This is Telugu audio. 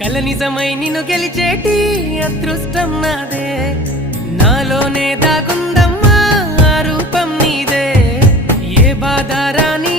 కల నిజమై నిన్ను గెలిచేటి అదృష్టం నాదే నాలోనే దాగుందమ్మా ఆ రూపం నీదే ఏ బాధ రాని